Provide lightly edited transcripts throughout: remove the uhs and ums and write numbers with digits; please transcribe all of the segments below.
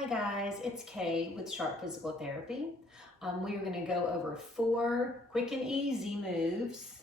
Hi guys, it's Kay with Sharp Physical Therapy. We are going to go over 4 quick and easy moves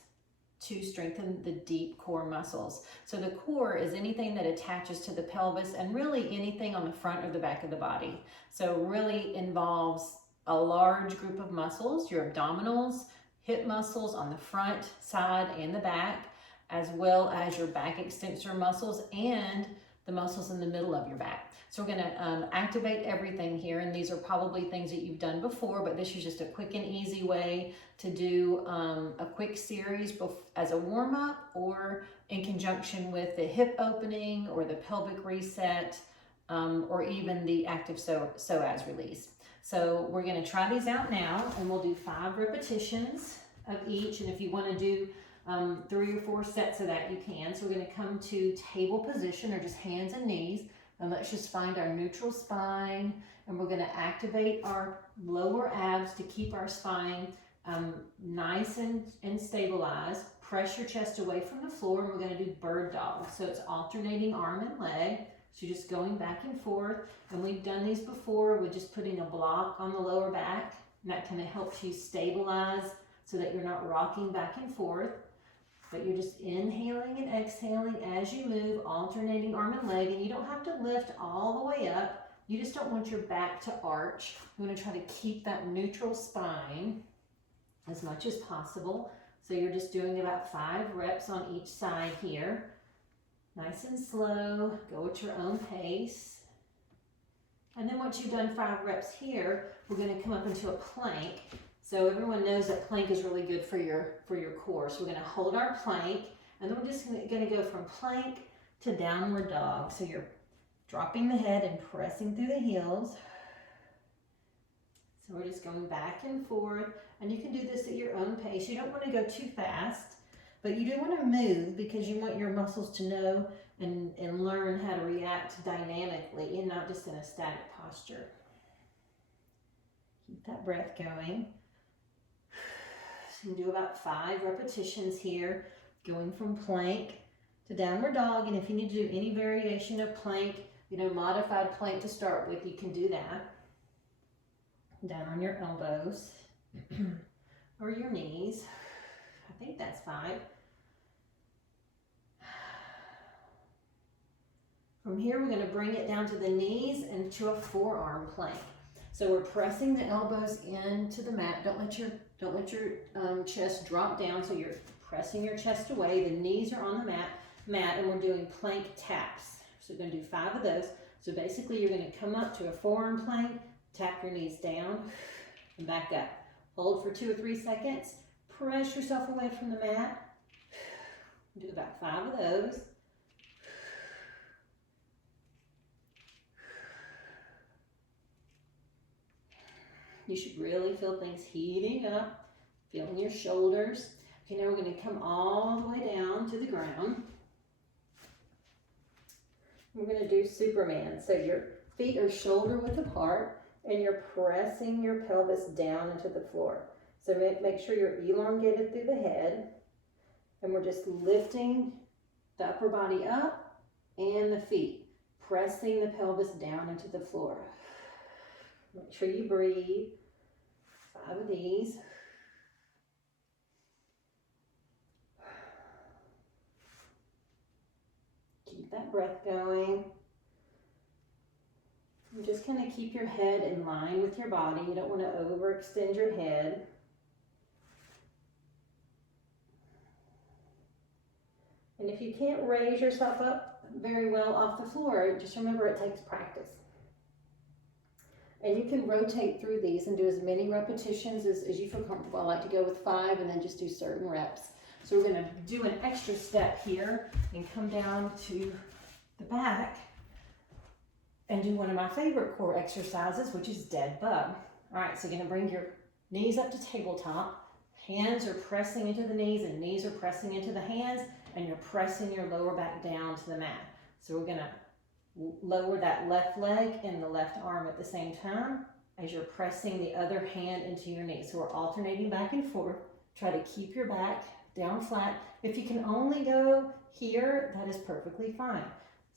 to strengthen the deep core muscles. So the core is anything that attaches to the pelvis and really anything on the front or the back of the body. So really involves a large group of muscles, your abdominals, hip muscles on the front, side, and the back, as well as your back extensor muscles and the muscles in the middle of your back. So we're going to activate everything here, and these are probably things that you've done before, but this is just a quick and easy way to do a quick series as a warm-up or in conjunction with the hip opening or the pelvic reset or even the active psoas release. So we're going to try these out now, and we'll do 5 repetitions of each, and if you want to do 3 or 4 sets of that, you can. So we're going to come to table position, or just hands and knees, and let's just find our neutral spine, and we're going to activate our lower abs to keep our spine nice and stabilized. Press your chest away from the floor, and we're going to do bird dog. So it's alternating arm and leg, so you're just going back and forth, and we've done these before with just putting a block on the lower back, and that kind of helps you stabilize so that you're not rocking back and forth. But you're just inhaling and exhaling as you move, alternating arm and leg, and you don't have to lift all the way up. You just don't want your back to arch. You want to try to keep that neutral spine as much as possible. So you're just doing about 5 reps on each side here. Nice and slow, go at your own pace. And then once you've done 5 reps here, we're going to come up into a plank. So everyone knows that plank is really good for your core. So we're going to hold our plank, and then we're just going to go from plank to downward dog. So you're dropping the head and pressing through the heels. So we're just going back and forth, and you can do this at your own pace. You don't want to go too fast, but you do want to move because you want your muscles to know and learn how to react dynamically and not just in a static posture. Keep that breath going. So you can do about 5 repetitions here, going from plank to downward dog. And if you need to do any variation of plank, modified plank to start with, you can do that. Down on your elbows or your knees. I think that's 5. From here, we're going to bring it down to the knees and to a forearm plank. So we're pressing the elbows into the mat. Don't let your chest drop down. So you're pressing your chest away. The knees are on the mat, and we're doing plank taps. So we're going to do 5 of those. So basically, you're going to come up to a forearm plank, tap your knees down, and back up. Hold for 2 or 3 seconds. Press yourself away from the mat. Do about 5 of those. You should really feel things heating up, feeling your shoulders. Okay, now we're going to come all the way down to the ground. We're going to do Superman. So your feet are shoulder width apart, and you're pressing your pelvis down into the floor. So make sure you're elongated through the head, and we're just lifting the upper body up and the feet, pressing the pelvis down into the floor. Make sure you breathe. 5 of these. Keep that breath going. And just kind of keep your head in line with your body. You don't want to overextend your head. And if you can't raise yourself up very well off the floor, just remember it takes practice. And you can rotate through these and do as many repetitions as you feel comfortable. I like to go with 5 and then just do certain reps. So we're going to do an extra step here and come down to the back and do one of my favorite core exercises, which is dead bug. All right, so you're going to bring your knees up to tabletop. Hands are pressing into the knees and knees are pressing into the hands, and you're pressing your lower back down to the mat. So we're going to lower that left leg and the left arm at the same time as you're pressing the other hand into your knee. So we're alternating back and forth. Try to keep your back down flat. If you can only go here, that is perfectly fine.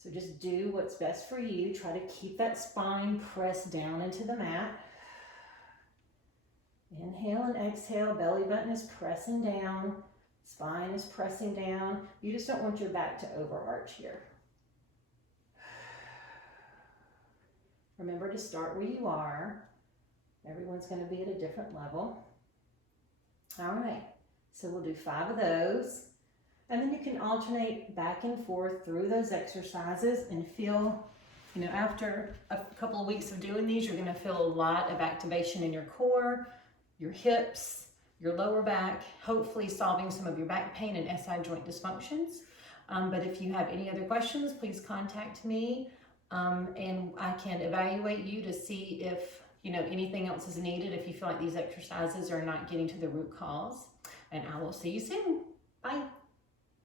So just do what's best for you. Try to keep that spine pressed down into the mat. Inhale and exhale, belly button is pressing down, spine is pressing down. You just don't want your back to overarch here. Remember to start where you are. Everyone's going to be at a different level. All right, so we'll do 5 of those. And then you can alternate back and forth through those exercises and feel, you know, after a couple of weeks of doing these, you're going to feel a lot of activation in your core, your hips, your lower back, hopefully solving some of your back pain and SI joint dysfunctions. But if you have any other questions, please contact me and I can evaluate you to see if, you know, anything else is needed if you feel like these exercises are not getting to the root cause. And I will see you soon. Bye.